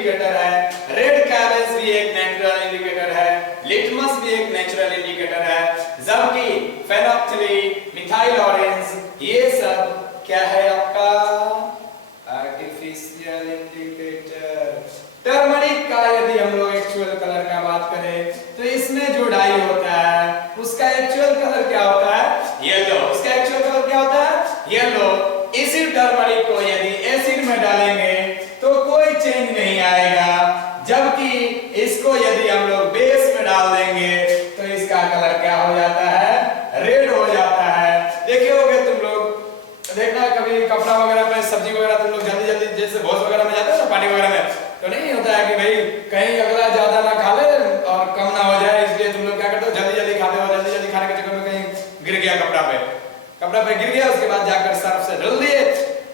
Indicator है, red cabbage भी एक नेचुरल इंडिकेटर है, लिटमस भी एक नेचुरल इंडिकेटर है, जबकि फेनोक्सिलिक, मिथाइल ऑरेंज ये सब क्या है आपका आर्टिफिशियल इंडिकेटर। टर्मरिक का यदि हम लोग एक्चुअल कलर का बात करें तो इसमें जो डाई होता है उसका एक्चुअल कलर क्या होता है येलो, उसका एक्चुअल कलर क्या होता है येलो। इसी टर्मरिक को यदि एसिड में डालेंगे तो कोई चेंज नहीं आएगा, जबकि इसको यदि हम लोग बेस में डाल देंगे तो इसका कलर क्या हो जाता है रेड हो जाता है। देखे होगे तुम लोग, देखना कभी कपड़ा वगैरह पे सब्जी वगैरह तुम लोग जल्दी जल्दी जैसे भोज वगैरह में जाते हो ना पार्टी वगैरह में, तो नहीं होता है कि भाई कहीं अगला ज्यादा ना खा ले और कम ना हो जाए, इसलिए तुम लोग क्या करते हो जल्दी जल्दी खाते हो, जल्दी जल्दी खाने के चक्कर में कहीं गिर गया कपड़ा पे गिर गया, उसके बाद जाकर सर्फ से धुल दिए,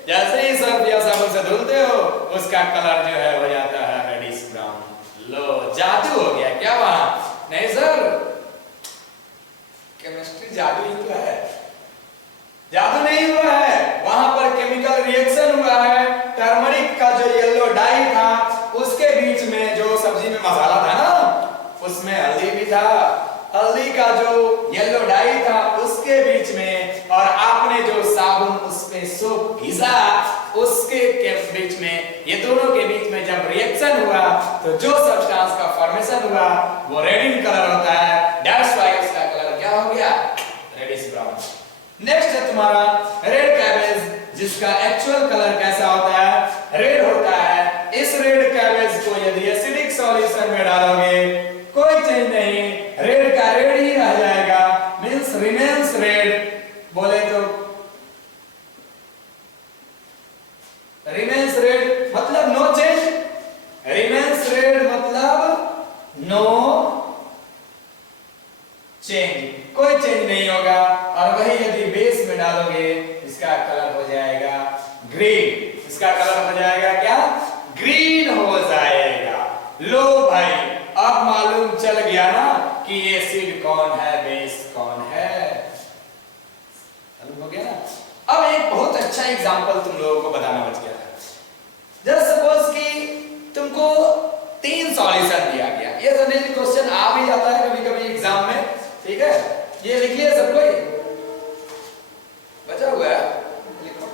जैसे ही सर्फ या साबुन से धुलते हो उसका कलर जो है हो जाता है रेडिश ब्राउन। लो जादू हो गया क्या वहां? नहीं सर, केमिस्ट्री जादू ही तो है, जादू नहीं हुआ है, वहां पर केमिकल रिएक्शन हुआ है। टर्मरिक का जो येलो डाई था उसके बीच में जो सब्जी में मसाला था ना उसमें हल्दी भी था, हल्दी का जो येलो डाई था उसके बीच में, और आपने जो साबुन उस पे सोप घिसा उसके बीच में, ये दोनों के बीच में जब रिएक्शन हुआ तो जो सब्सटेंस का फॉर्मेशन हुआ वो रेड इन कलर होता है, दैट्स व्हाई उसका कलर क्या हो गया रेडिश ब्राउन। नेक्स्ट है तुम्हारा रेड कैबेज, जिसका एक्चुअल कलर कैसा होता है रेड होता है। इस रेड कैबेज को यदि एसिडिक सॉल्यूशन में डालोगे कोई चेंज नहीं, रेड का रेड ही रह जाएगा, मींस रिमेन्स रेड। बोले तो रिमेन्स रेड मतलब नो चेंज, रिमेन्स रेड मतलब नो चेंज, कोई चेंज नहीं होगा। और वही यदि बेस में डालोगे इसका कलर हो जाएगा ग्रीन, इसका कलर हो जाएगा क्या ग्रीन हो जाएगा। लो भाई अब मालूम चल गया ना कि एसिड कौन है बेस कौन है, मालूम हो गया ना। अब एक बहुत अच्छा एग्जांपल तुम लोगों को बताना बच गया है। जस्ट सपोज कि तुमको 3 सॉल्यूशन दिया गया, ये जनरली क्वेश्चन आ भी जाता है कभी कभी एग्जाम में, ठीक है, ये लिखिए सब कोई बचा हुआ है, लिखो।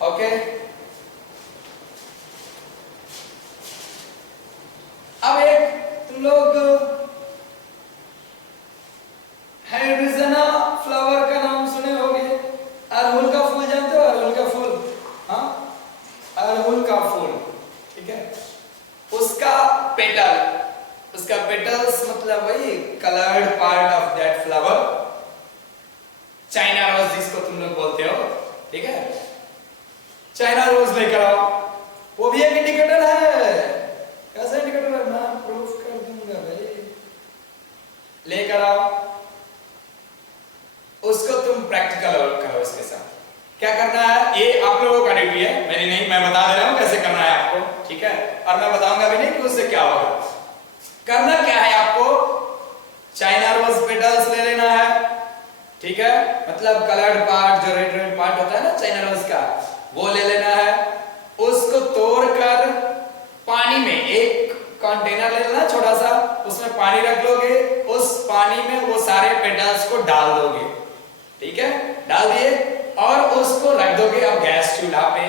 ओके अब एक तुम लोग हाइड्रोजना फ्लावर का नाम सुने होंगे, अरहुल का फूल जानते हो, अरहुल का फूल, हाँ अरहुल का फूल, ठीक है, उसका पेटल्स मतलब वही coloured part of that flower, China rose जिसको तुम लोग बोलते हो, ठीक है, चाइना रोज लेकर आओ, वो भी एक इंडिकेटर है। कैसा इंडिकेटर है मैं प्रूफ कर दूंगा भाई, लेकर आओ उसको, तुम प्रैक्टिकल करो इसके साथ। क्या करना है ये आप लोगों का ड्यूटी है, मेरी नहीं, मैं बता दे रहा हूं कैसे करना है आपको, ठीक है, और मैं बताऊंगा भी नहीं कि उससे क्या होगा। करना क्या है आपको, चाइना रोज पेटल्स ले लेना है, ठीक है, मतलब कलर्ड पार्ट जो रेड रेड पार्ट होता है ना चाइना रोज का, वो ले लेना है, उसको तोड़कर पानी में एक कंटेनर ले लेना छोटा सा, उसमें पानी रख लोगे, उस पानी में वो सारे पेटल्स को डाल दोगे, ठीक है, डाल दिए और उसको रख दोगे, अब गैस चूल्हा पे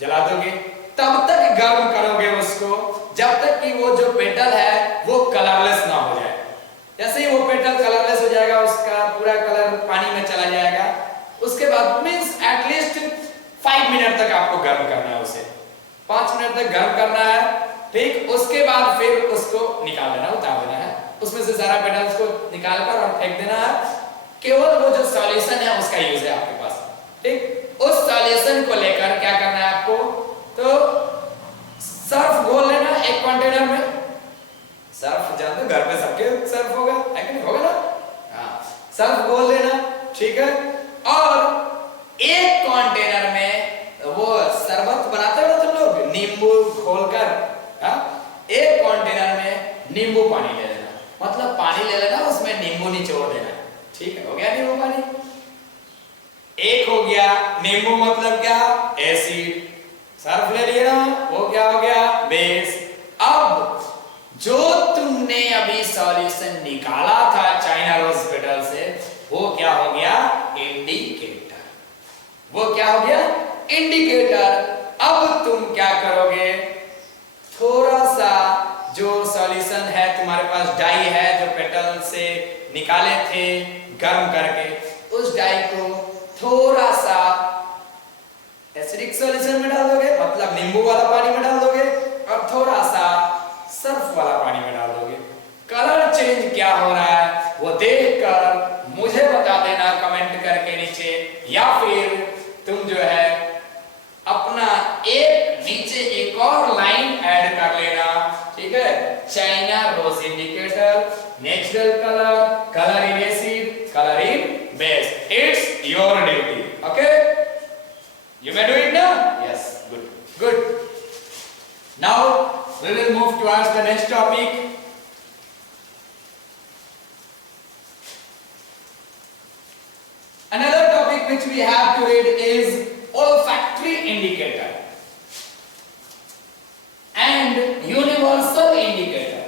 जला दोगे, तब तक गर्म करोगे उसको जब तक कि वो जो पेटल है वो कलरलेस ना हो जाए। जैसे ही वो पेटल कलरलेस हो जाएगा, उसका पूरा कलर पानी में चला जाएगा, उसके बाद मींस एटलीस्ट 5 मिनट तक आपको गर्म करना है उसे, 5 मिनट तक गर्म करना है। ठीक, उसके बाद फिर उसको निकाल देना, उतार देना है, उसमें से सारा पेटल्स को निकाल कर और फेंक देना है। केवल वो जो सॉल्यूशन है उसका यूज है आपके पास, ठीक। उस सॉल्यूशन को लेकर क्या करना है आपको, तो सर्फ घोल लेना एक कंटेनर में। सर्फ जानते हो, घर पे सबके सर्फ होगा, है कि नहीं, होगा ना, हाँ, सर्फ घोल लेना, ठीक है। और एक कंटेनर में वो शरबत बनाते हो ना तुम लोग, नींबू घोलकर, हाँ, एक कंटेनर में नींबू पानी ले लेना, मतलब पानी ले लेना, उसमें नींबू निचोड़ देना, ठीक है, हो गया नींबू पानी। एक हो गया नींबू, मतलब क्या, एसिड। सर्फ ले लिया ना, वो क्या हो गया, बेस। अब जो तुमने अभी सॉल्यूशन निकाला था चाइना रोज पेटल से, वो क्या हो गया, इंडिकेटर। वो क्या हो गया, इंडिकेटर। अब तुम क्या करोगे, थोड़ा सा जो सॉल्यूशन है तुम्हारे पास, डाई है जो पेटल से निकाले थे गर्म करके, उस डाई को थोड़ा सा एसिडिक सॉल्यूशन में डाल दोगे, मतलब नींबू वाला पानी में डाल दोगे, और थोड़ा सा सर्फ वाला पानी में डाल दोगे। कलर चेंज क्या हो रहा है वो देखकर मुझे बता देना कमेंट करके नीचे, या फिर तुम जो है अपना एक नीचे एक और लाइन ऐड कर लेना, ठीक है। China rose indicator, natural colour, colour in acid, colour in base, it's your duty, okay. You may do it now? Yes, good. Good. Now we will move towards the next topic. Another topic which we have to read is olfactory indicator and universal indicator.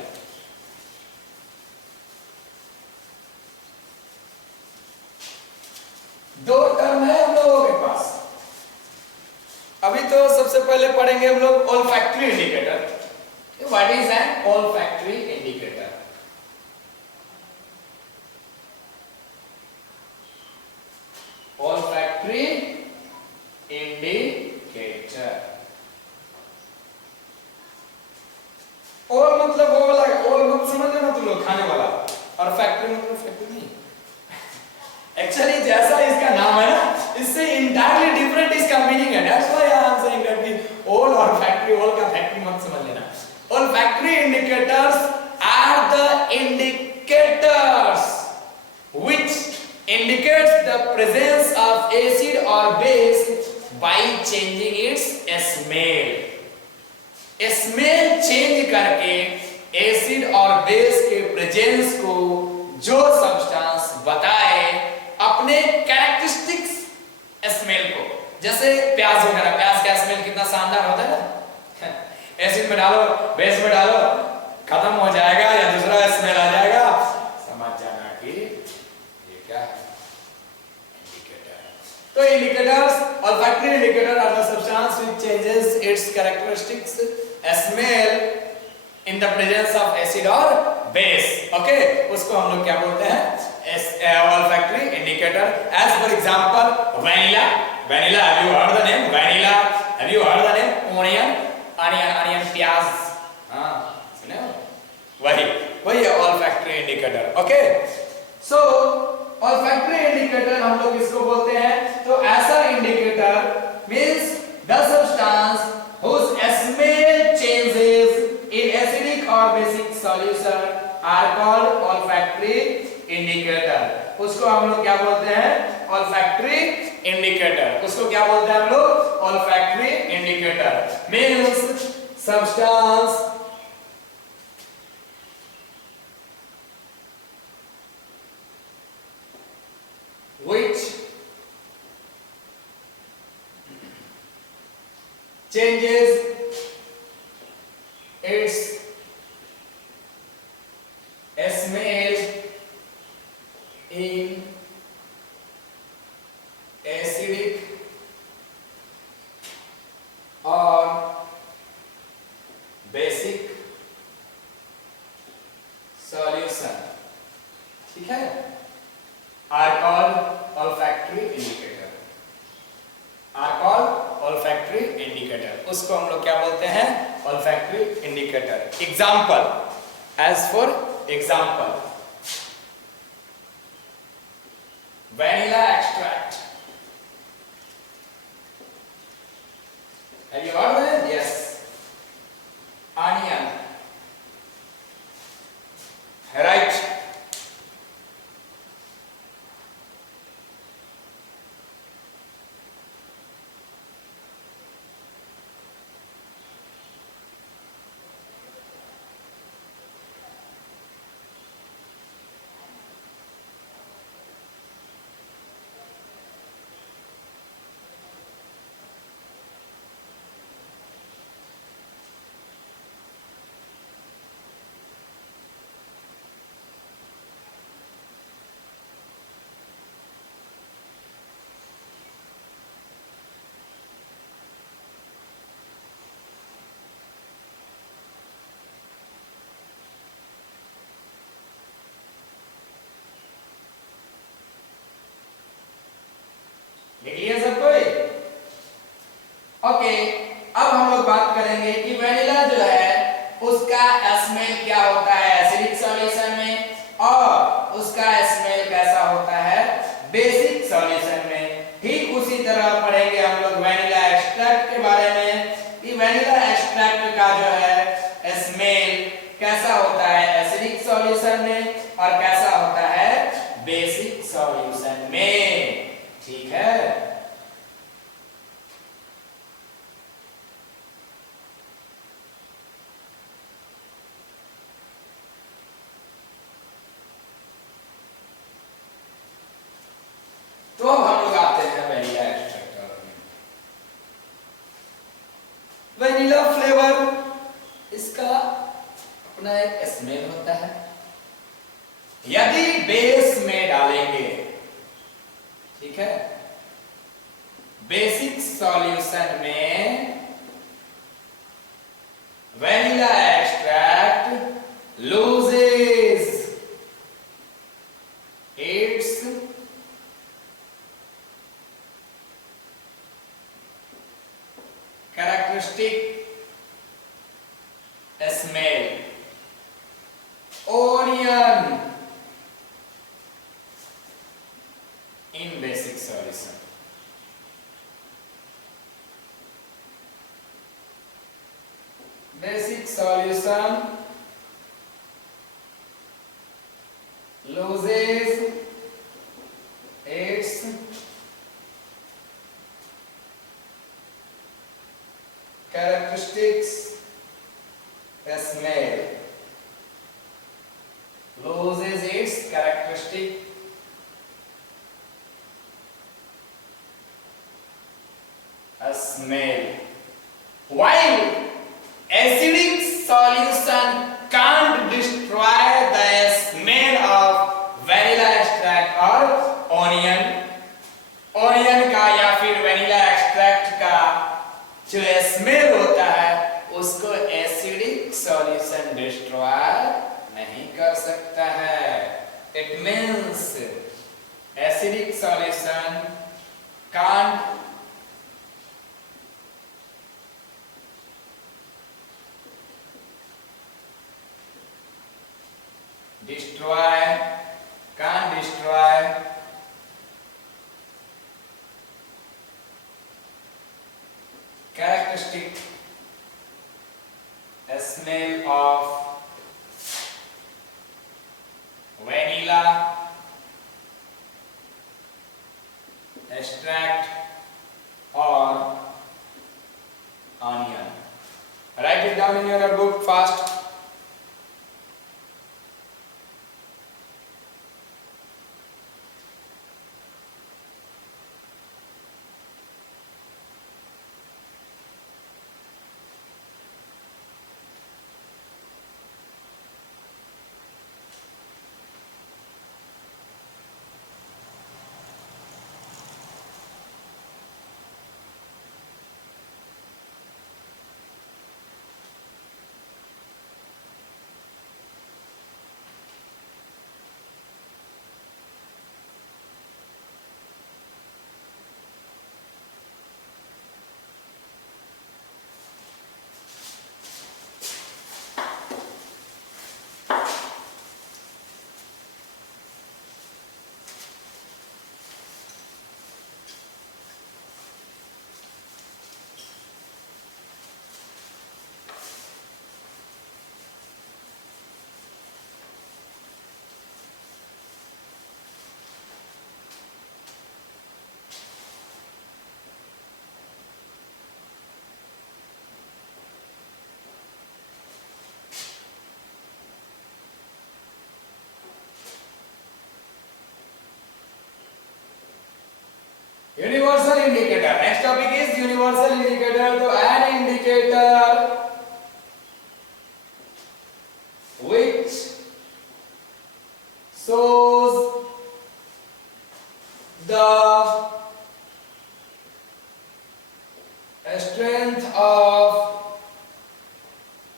दो term है हम लोगों के पास। अभी तो सबसे पहले पढ़ेंगे हम लोग olfactory indicator. What is an olfactory indicator? Olfactory indicator. Ol मतलब वो वाला, ओल मत समझ लेना तुम लोग, खाने वाला, और फैक्ट्री मतलब फैक्ट्री नहीं। एक्चुअली जैसा इसका नाम है ना, इससे इंटायरली डिफरेंट इसका मीनिंग है। That's why I am saying that कि ओल और फैक्ट्री, ओल का फैक्ट्री मत समझ लेना। Olfactory indicators are the indicators which indicates the presence of acid or base by changing its smell. Smell change करके एसिड और बेस के प्रेजेंस को जो सब्सटेंस बताए अपने कैरेक्टरिस्टिक्स स्मेल को, जैसे प्याज वगैरह, प्याज का स्मेल कितना शानदार होता है ना, एसिड में डालो, बेस में डालो, खत्म हो जाएगा या दूसरा स्मेल आ जाएगा, समझ जाना कि ये क्या है, इंडिकेटर। तो indicators, olfactory indicator are the substance which changes its characteristics smell in the presence of acid or base, okay, उसको हम लोग क्या बोलते हैं, olfactory indicator. As for example, vanilla. Vanilla, have you heard the name vanilla? Have you heard the name onion? Onion प्याज, हाँ सुने हो, वही है olfactory indicator, okay. So olfactory indicator हम लोग इसको बोलते हैं, तो ऐसा indicator means the substance whose smell changes in acidic or basic solution are called olfactory indicator. उसको हम लोग क्या बोलते हैं, olfactory indicator. उसको क्या बोलते हैं हम लोग, olfactory indicator means substance which changes its smell in acidic or basic solution, ठीक है, are called olfactory indicator, are called olfactory indicator. उसको हम लोग क्या बोलते हैं, olfactory indicator. Example, as for example, vanilla extract. Have you heard of it? Yes. Onion. Right. लिख लिया सब कोई? ओके, अब हम लोग बात करेंगे कि वेनिला जो है उसका स्मेल क्या होता है एसिडिक सॉल्यूशन में और उसका स्मेल कैसा होता है बेसिक सॉल्यूशन में। ठीक उसी तरह पढ़ेंगे हम लोग वेनिला एक्सट्रैक्ट के बारे में कि वेनिला एक्सट्रैक्ट का जो है स्मेल कैसा होता है एसिडिक सॉल्यूशन में और कैसा होता है बेसिक सॉल्यूशन में। ठीक है, तो अब हम लोग आते हैं वेनिला एक्सट्रैक्ट में। वेनिला फ्लेवर इसका अपना एक स्मेल होता है। यदि बेस में डालेंगे, ठीक है, बेसिक सॉल्यूशन में vanilla extract loses it's characteristic smell. Onion in basic solution. Basic solution loses its characteristics smell. Loses its characteristic smell. While acidic solution can't destroy the smell of vanilla extract or onion का या फिर vanilla extract का जो smell होता है उसको acidic solution destroy नहीं कर सकता है। It means acidic solution can't can't destroy characteristic smell of vanilla extract or onion. Write it down in your notebook fast. Universal indicator, next topic is universal indicator. तो an indicator which shows the strength of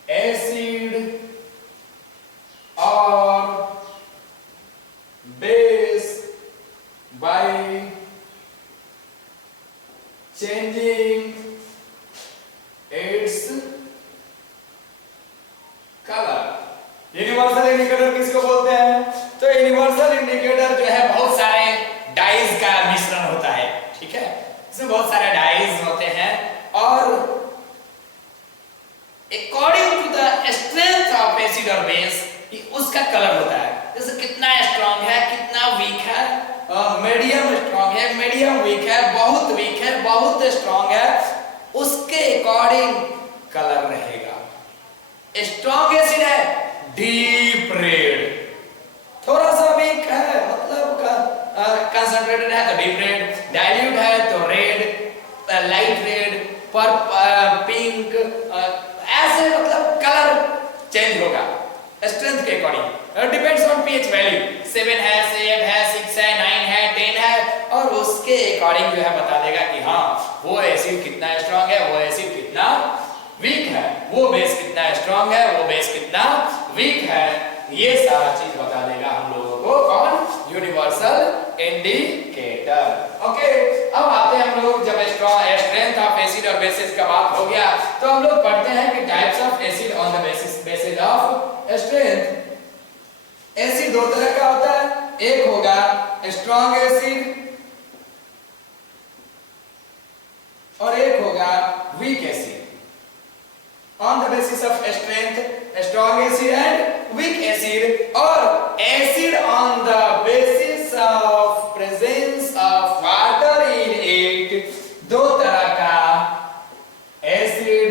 acid or base by changing its color। Universal indicator किसको बोलते हैं? तो universal indicator जो है बहुत सारे dies का मिश्रण होता है, ठीक है, इसमें बहुत सारे डाइज होते हैं और according to the strength of acid और बेस उसका कलर होता है। जैसे कितना स्ट्रांग है, कितना वीक है, मीडियम स्ट्रांग है, मीडियम वीक है, बहुत वीक है, बहुत स्ट्रांग है, उसके अकॉर्डिंग कलर रहेगा। स्ट्रांग एसिड है डीप रेड, थोड़ा सा वीक है मतलब कंसंट्रेटेड है तो डीप रेड, डाइल्यूट है तो रेड, लाइट रेड, पिंक, ऐसे मतलब कलर चेंज होगा स्ट्रेंथ के according. Depends on pH value, 7 है, 8 है, 6 है, 9 है, 10 है, और उसके अकॉर्डिंग जो है बता देगा कि हाँ वो एसिड कितना स्ट्रांग है, वो एसिड कितना वीक है, वो बेस कितना स्ट्रांग है, वो बेस कितना वीक है, ये सारा चीज बता देगा हम लोगों को कौन? Universal indicator. ओके, अब आते हैं हम लोग, जब स्ट्रेंथ ऑफ एसिड और बेसिस का बात हो गया तो हम लोग पढ़ते हैं कि types of acid on the basis of strength. Acid दो तरह का होता है, एक होगा स्ट्रांग एसिड और एक होगा weak acid. On the basis of strength, strong acid and weak acid, or acid on the basis of presence of water in it। दो तरह का एसिड,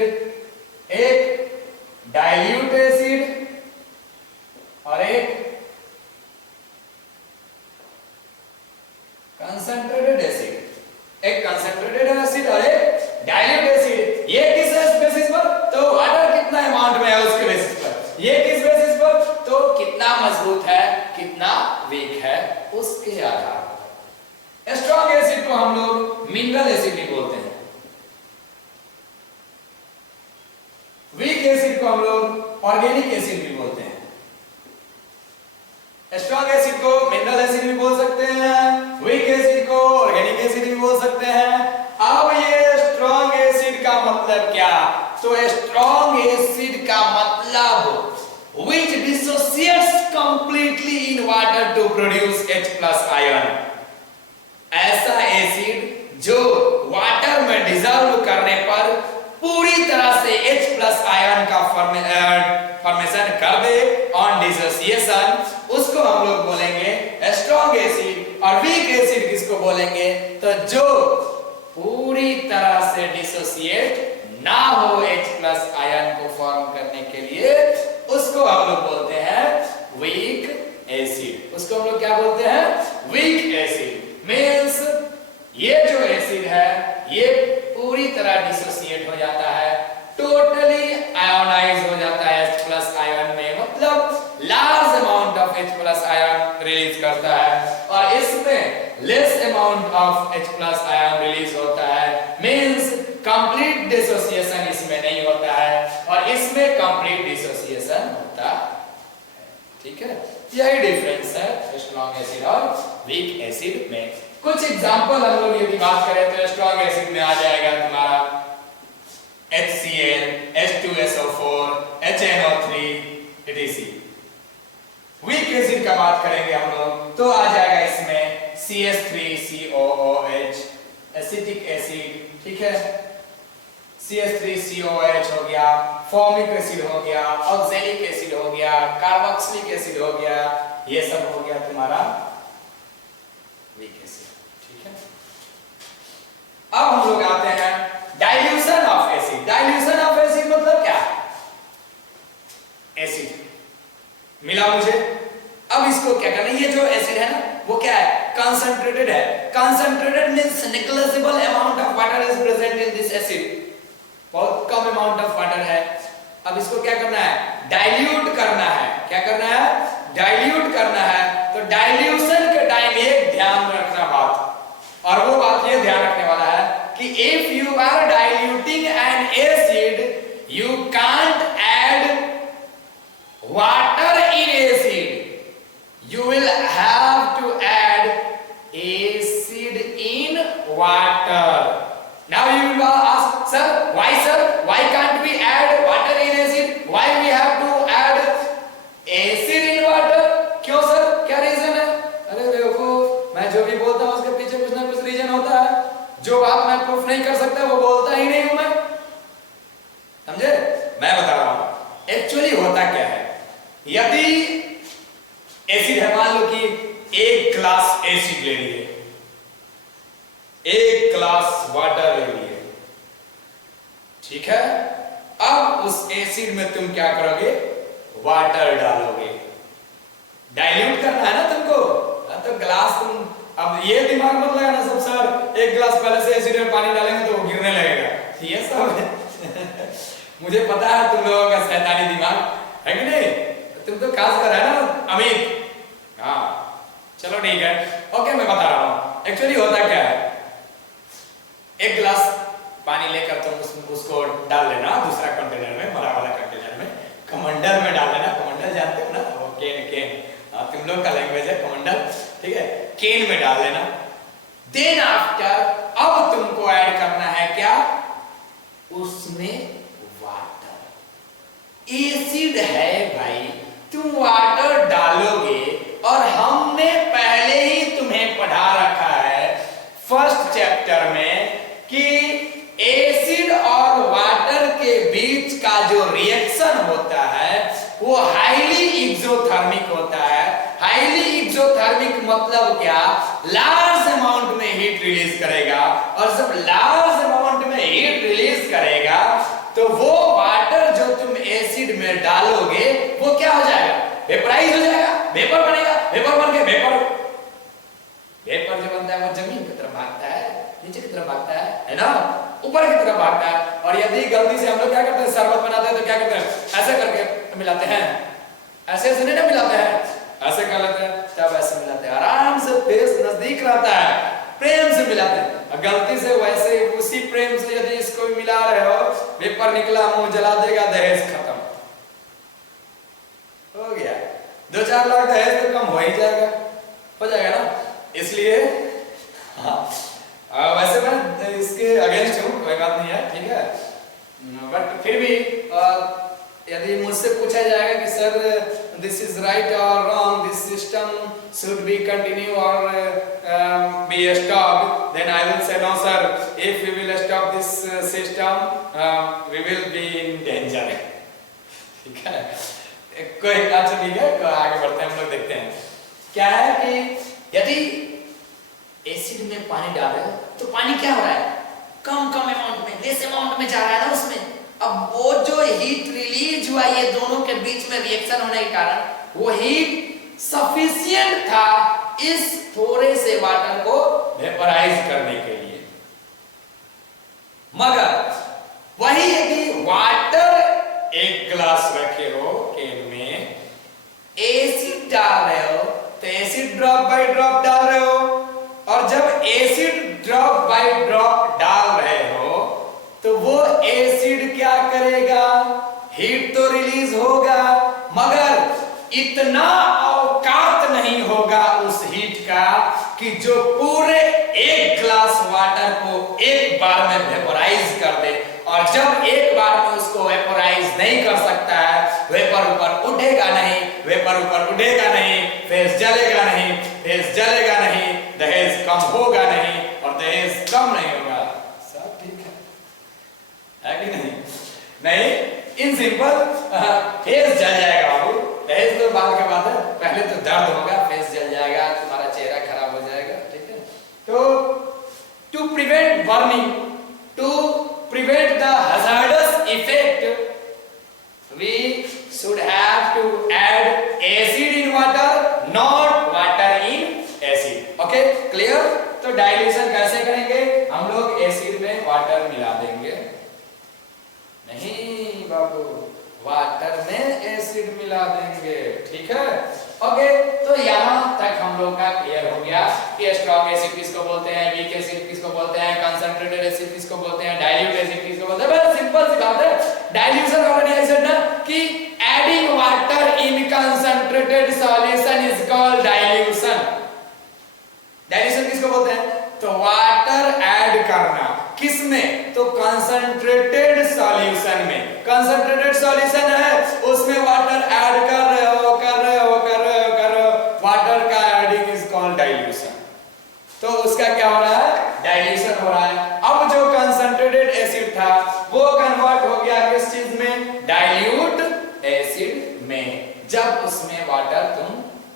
एक डाइल्यूट एसिड और एक कंसंट्रेटेड एसिड। एक कंसंट्रेटेड एसिड और एक डाइल्यूट एसिड। ये किस बेसिस पर? तो वाटर कितना अमाउंट में है उसके बेसिस पर। ये किस बेसिस पर? तो कितना मजबूत है, कितना वीक है, उसके आधार पर। स्ट्रांग एसिड को हम लोग मिनरल एसिड भी बोलते हैं, वीक एसिड को हम लोग ऑर्गेनिक एसिड भी बोलते हैं। स्ट्रांग एसिड को मिनरल एसिड भी बोल सकते हैं, वीक एसिड को ऑर्गेनिक एसिड भी बोल सकते हैं। अब ये स्ट्रांग एसिड का मतलब क्या? तो स्ट्रांग एसिड का मतलब which dissociates completely in water to produce H+ ion। ऐसा एसिड जो वाटर में डिसॉल्व करने पर पूरी तरह से H+ आयन का फॉर्मेशन कर दे ऑन डिसोसिएशन, उसको हम लोग बोलेंगे स्ट्रांग एसिड। और वीक एसिड किसको बोलेंगे? तो जो पूरी तरह से डिसोसिएट ना हो H+ आयन को फॉर्म करने के लिए, उसको हम लोग बोलते हैं वीक एसिड। उसको हम लोग क्या बोलते हैं? Weak acid. मींस ये जो एसिड है ये पूरी तरह डिसोसिएट हो जाता है, टोटली आयोनाइज हो जाता है H+ आयन में, मतलब large amount of H+ ion release करता है, और इसमें less amount of H+ ion release होता है। मींस कंप्लीट डिसोसिएशन इसमें नहीं होता है और इसमें कंप्लीट डिसोसिएशन होता है। ठीक है, यही डिफरेंस है स्ट्रांग एसिड और वीक एसिड में। कुछ एग्जांपल हम लोग यदि बात करें तो स्ट्रांग एसिड में आ जाएगा तुम्हारा HCl, H2SO4, HNO3 etc। Weak acid का बात करेंगे हम लोग तो आ जाएगा इसमें CH3COOH, एसिटिक एसिड, ठीक है, CH3COOH हो गया, फॉर्मिक एसिड हो गया, ऑक्सैलिक एसिड हो गया, कार्बोक्सिलिक एसिड हो गया, ये सब हो गया तुम्हारा वीक एसिड। ठीक है, अब हम लोग आते हैं dilution of acid. Dilution of acid मतलब क्या? एसिड मिला मुझे, अब इसको इसको क्या करना है, ये जो एसिड है ना वो क्या है, कंसंट्रेटेड है। Concentrated means negligible amount of water is present in this acid, बहुत कम अमाउंट ऑफ वाटर है। अब इसको क्या करना है, डाइल्यूट करना है। क्या करना है, डाइल्यूट करना है। तो डाइल्यूशन के टाइम एक ध्यान रखना बात, और वो बात ये ध्यान रखने वाला है कि if you are diluting an acid you can't add water in acid, you will have to add acid in water. Now you will ask, sir, why can't we add water in acid, why we have to add acid in water? क्यों sir, क्या reason है? अरे देखो, मैं जो भी बोलता हूँ उसके पीछे कुछ ना कुछ रीजन होता है। जो बात मैं प्रूफ नहीं कर सकता वो बोलता ही नहीं हूं मैं, समझे? मैं बता रहा हूं एक्चुअली होता क्या है। यदि एसिड है, मान लो कि एक ग्लास एसिड ले लिए, एक ग्लास वाटर ले लिए, ठीक है। अब उस एसिड में तुम क्या करोगे, वाटर डालोगे, डाइल्यूट करना है ना तुमको। तो ग्लास तुम, अब ये दिमाग मत लगाना सब सर एक ग्लास पहले से एसिड में पानी डालेंगे तो वो गिरने लगेगा, ये सब मुझे पता है तुम लोगों का शैतानी दिमाग है कि नहीं, तुम तो खास कर है ना अमित। हाँ चलो ठीक है, ओके मैं बता रहा हूं एक्चुअली होता क्या है। एक गिलास पानी लेकर तुम उसको डाल लेना दूसरा कंटेनर में, बड़ा वाला कंटेनर में, कमंडल में डाल लेना। कमंडल जानते हो ना, वो केन, हाँ तुम लोग का लैंग्वेज है कमंडल, ठीक है। केन में डाल लेना। देन आफ्टर अब तुमको ऐड करना है क्या, उसमें वाटर। एसिड है भाई, तुम वाटर डालोगे, और हमने पहले ही तुम्हें पढ़ा रखा है फर्स्ट चैप्टर में कि एसिड और वाटर के बीच का जो रिएक्शन होता है वो हाईली एक्सोथर्मिक होता है। हाईली एक्सोथर्मिक मतलब क्या, लार्ज अमाउंट में हीट रिलीज करेगा, और जब लार्ज अमाउंट में हीट रिलीज करेगा तो वो वाटर जो तुम एसिड में डालोगे वो क्या हो जाएगा, वेपराइज हो जाएगा, वेपर बनेगा। वेपर बन के वेपर जो बनता है वो जमीन की तरफ भागता है, नीचे की तरफ भागता है ना, ऊपर की तरफ भागता है। और यदि गलती से हम लोग क्या करते हैं, शरबत बनाते हैं तो क्या करते हैं, ऐसे करके मिलाते हैं, ऐसे नहीं ना मिलाते हैं, ऐसे कर लेते हैं, तब ऐसे मिलाते हैं, आराम से फेस नजदीक रहता है, प्रेम से मिलाते हैं। गलती से वैसे उसी प्रेम से यदि इसको भी मिला रहे हो, वेपर निकला, मुंह जला देगा, दहेज खत्म हो गया। 2-4 लाख दहेज तो कम हो ही जाएगा, हो जाएगा ना। इसलिए हाँ, वैसे मैं इसके अगेंस्ट हूँ, कोई बात नहीं है, ठीक है। बट फिर भी यदि मुझसे पूछा जाएगा कि सर दिस इज राइट और wrong, this system should be continue और be stopped, then I will say no sir, if we will stop this system we will be in danger, ठीक है। कोई अच्छा ठीक है, आगे बढ़ते हैं हम लोग, देखते हैं क्या है कि यदि एसिड में पानी डाल रहे हो तो पानी क्या हो रहा है, कम अमाउंट में, लेस अमाउंट में जा रहा है ना उसमें। अब वो जो हीट रिलीज हुआ ये दोनों के बीच में रिएक्शन होने के कारण वो हीट सफिशिएंट था इस थोड़े से वाटर को वेपराइज करने के लिए। मगर वही यदि वाटर एक गिलास रखे हो केन में, एसिड डाल रहे हो तो एसिड ड्रॉप बाय ड्रॉप डाल रहे हो, और जब एसिड ड्रॉप बाय ड्रॉप डाल रहे हो तो वो एसिड क्या करेगा, हीट तो रिलीज होगा, मगर इतना औकात नहीं होगा उस हीट का कि जो पूरे एक ग्लास वाटर को एक बार में वेपराइज कर दे। और जब एक बार में उसको वेपराइज नहीं कर सकता है, वेपर ऊपर उठेगा नहीं, वेपर ऊपर उठेगा नहीं, फेस जलेगा नहीं, फेस जलेगा नहीं, दहेज कम होगा नहीं, और दहेज कम नहीं होगा, सब ठीक है कि नहीं? नहीं, इन सिंपल फेस जल जाएगा बाबू, दहेज तो बाद के बाद है, पहले तो दर्द होगा, फेस जल जाएगा, तुम्हारा चेहरा खराब हो जाएगा, ठीक है। तो to prevent burning, to prevent the hazardous effect we should have to add acid in water, not okay clear. तो डाइल्यूशन कैसे करेंगे, हम लोग एसिड में वाटर मिला देंगे, नहीं बाबू, वाटर में एसिड मिला देंगे, ठीक है। ओके तो यहां तक हम लोग का क्लियर हो गया कि स्ट्रॉन्ग एसिड किसको बोलते हैं, वीक एसिड किसको बोलते हैं, कंसंट्रेटेड एसिड किसको बोलते हैं, डाइल्यूट एसिड किसको बोलते हैं। बस सिंपल सी बात है, डाइल्यूशन ऑलरेडी आई सेड ना कि adding water in concentrated solution is called dilution. Dilution किसको बोलते हैं, तो वाटर ऐड करना, किसमें, तो कंसंट्रेटेड सॉल्यूशन में। कंसंट्रेटेड सॉल्यूशन है उसमें वाटर ऐड कर रहे हो वाटर का एडिंग इज कॉल्ड डाइल्यूशन। तो उसका क्या हो रहा है, डाइल्यूशन हो रहा है। अब जो कंसंट्रेटेड एसिड था वो कन्वर्ट हो गया किस चीज में, डाइल्यूट एसिड में, जब उसमें वाटर तुम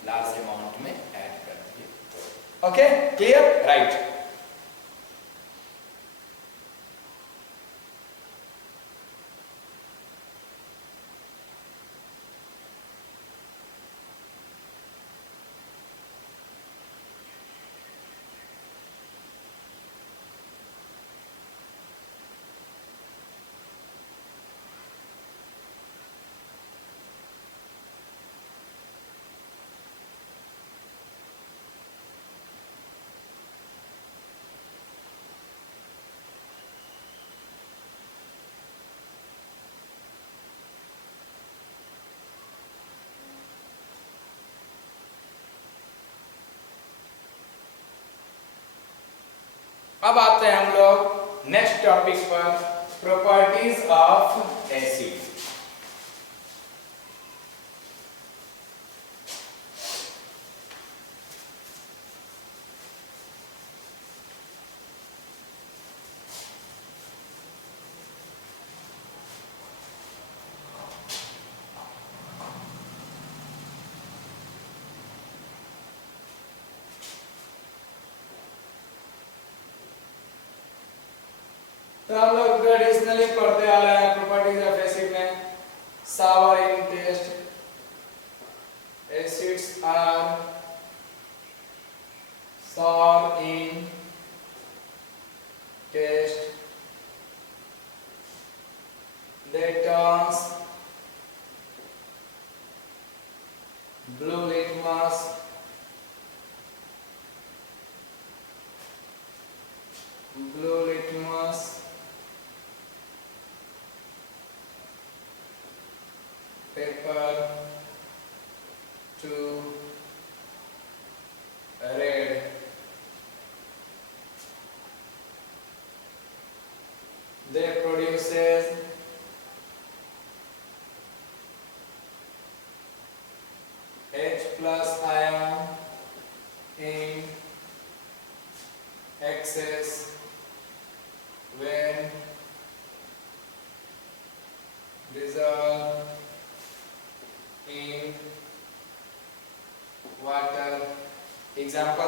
लार्ज अमाउंट में ऐड कर दिए। Okay clear, right. अब आते हैं हम लोग नेक्स्ट टॉपिक पर, प्रॉपर्टीज ऑफ एसिड। तो हम लोग ट्रेडिशनली पढ़ते आ रहे हैं प्रॉपर्टीज ऑफ एसिड में, sour in taste, acids are sour in taste, they turns blue litmus paper to red. They produces H plus ion in excess when dissolved in water. Example